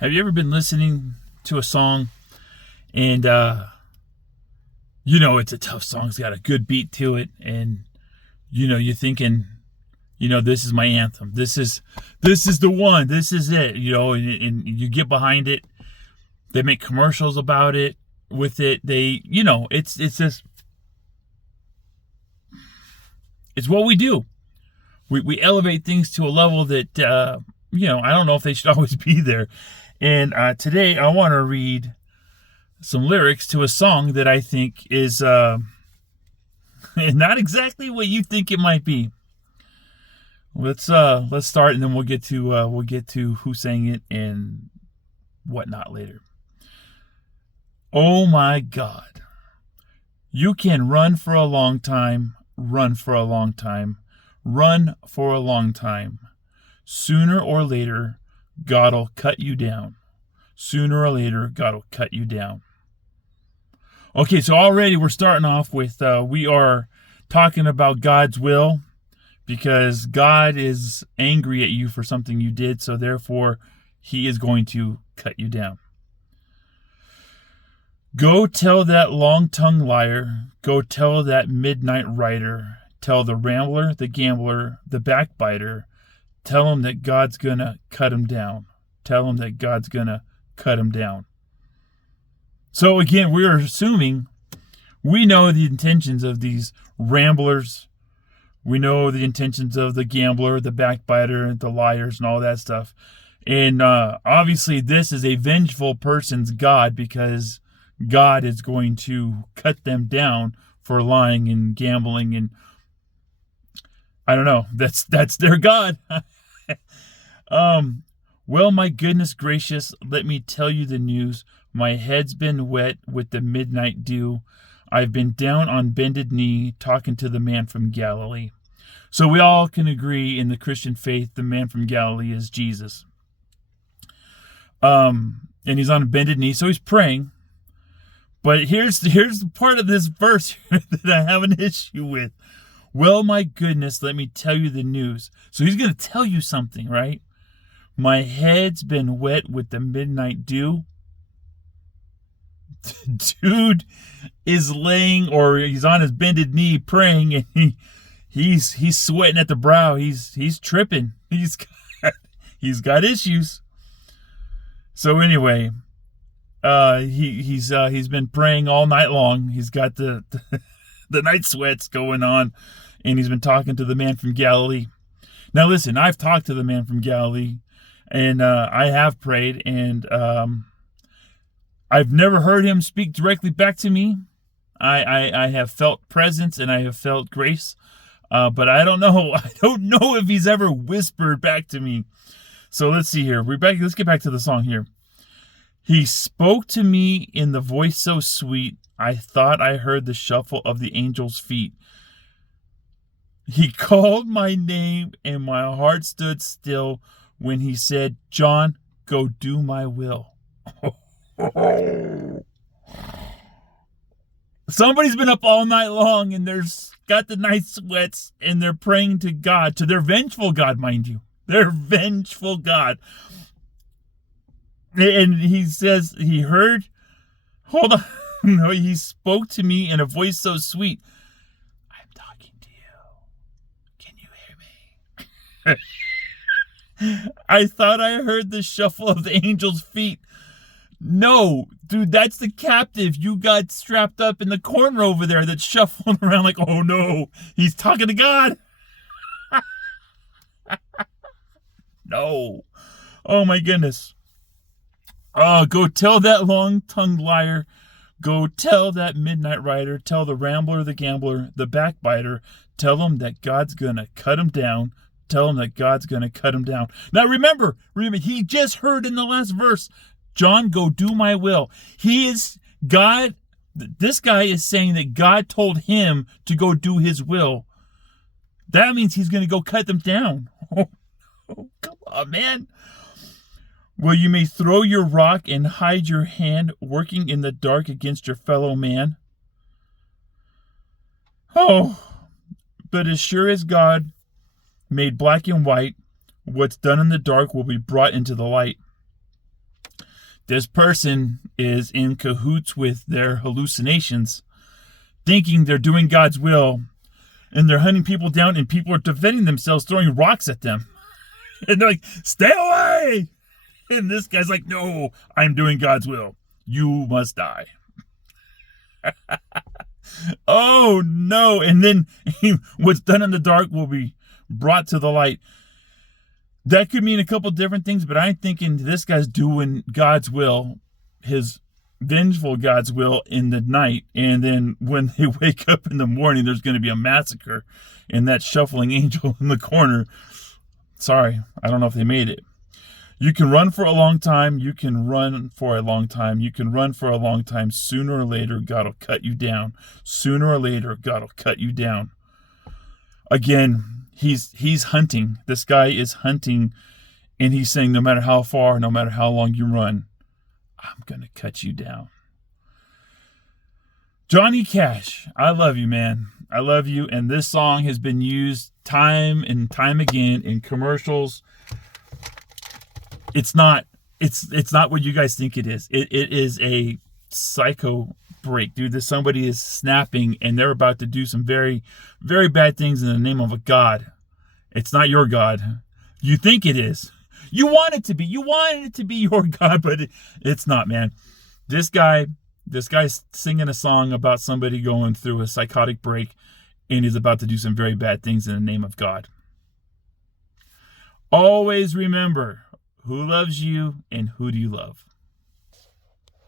Have you ever been listening to a song and it's a tough song, it's got a good beat to it, and you're thinking, this is my anthem. This is the one. This is it. And you get behind it. They make commercials about it with it. It's just it's what we do. We elevate things to a level that I don't know if they should always be there. And today I want to read some lyrics to a song that I think is not exactly what you think it might be. Let's start, and then we'll get to who sang it and whatnot later. Oh my God. You can run for a long time, run for a long time, run for a long time. Sooner or later, God'll cut you down. Sooner or later, God'll cut you down. Okay, so already we're starting off with, we are talking about God's will, because God is angry at you for something you did, so therefore he is going to cut you down. Go tell that long-tongued liar, go tell that midnight writer, tell the rambler, the gambler, the backbiter, tell him that God's gonna cut him down. Tell him that God's gonna cut him down. So again, we're assuming we know the intentions of these ramblers. We know the intentions of the gambler, the backbiter, the liars, and all that stuff. And obviously this is a vengeful person's God, because God is going to cut them down for lying and gambling, and I don't know. That's their God. Well, my goodness gracious, let me tell you the news. My head's been wet with the midnight dew. I've been down on bended knee talking to the man from Galilee. So we all can agree in the Christian faith, the man from Galilee is Jesus. And he's on a bended knee, so he's praying. But here's the part of this verse that I have an issue with. Well, my goodness, let me tell you the news. So he's going to tell you something, right? My head's been wet with the midnight dew. Dude is laying, or he's on his bended knee praying, and he's sweating at the brow. He's tripping. He's got issues. So anyway, he's been praying all night long. He's got the night sweats going on, and he's been talking to the man from Galilee. Now listen, I've talked to the man from Galilee, and I have prayed, and I've never heard him speak directly back to me. I have felt presence and I have felt grace, but I don't know. I don't know if he's ever whispered back to me. So let's see here. Let's get back to the song here. He spoke to me in the voice so sweet, I thought I heard the shuffle of the angel's feet. He called my name and my heart stood still when he said, John, go do my will. Somebody's been up all night long, and there's got the night sweats, and they're praying to God, to their vengeful God, mind you. Their vengeful God. And he says he heard, hold on, no, he spoke to me in a voice so sweet. I'm talking to you. Can you hear me? I thought I heard the shuffle of the angel's feet. No, dude, that's the captive you got strapped up in the corner over there that's shuffling around like, oh no, he's talking to God. No. Oh my goodness. Oh, go tell that long-tongued liar. Go tell that midnight rider. Tell the rambler, the gambler, the backbiter. Tell him that God's going to cut him down. Tell him that God's going to cut him down. Now remember, he just heard in the last verse, John, go do my will. He is God. This guy is saying that God told him to go do his will. That means he's going to go cut them down. Oh, come on, man. Well, you may throw your rock and hide your hand, working in the dark against your fellow man. Oh, but as sure as God made black and white, what's done in the dark will be brought into the light. This person is in cahoots with their hallucinations, thinking they're doing God's will, and they're hunting people down, and people are defending themselves, throwing rocks at them. And they're like, stay away! And this guy's like, no, I'm doing God's will. You must die. Oh, no. And then what's done in the dark will be brought to the light. That could mean a couple different things, but I'm thinking this guy's doing God's will, his vengeful God's will in the night. And then when they wake up in the morning, there's going to be a massacre and that shuffling angel in the corner. Sorry, I don't know if they made it. You can run for a long time. You can run for a long time. You can run for a long time. Sooner or later, God will cut you down. Sooner or later, God will cut you down. Again, he's hunting. This guy is hunting, and he's saying, no matter how far, no matter how long you run, I'm going to cut you down. Johnny Cash, I love you, man. I love you. And this song has been used time and time again in commercials. It's not what you guys think it is. It is a psycho break, dude. Somebody is snapping and they're about to do some very, very bad things in the name of a God. It's not your God. You think it is. You want it to be. You want it to be your God, but it's not, man. This guy's singing a song about somebody going through a psychotic break, and he's about to do some very bad things in the name of God. Always remember, who loves you and who do you love?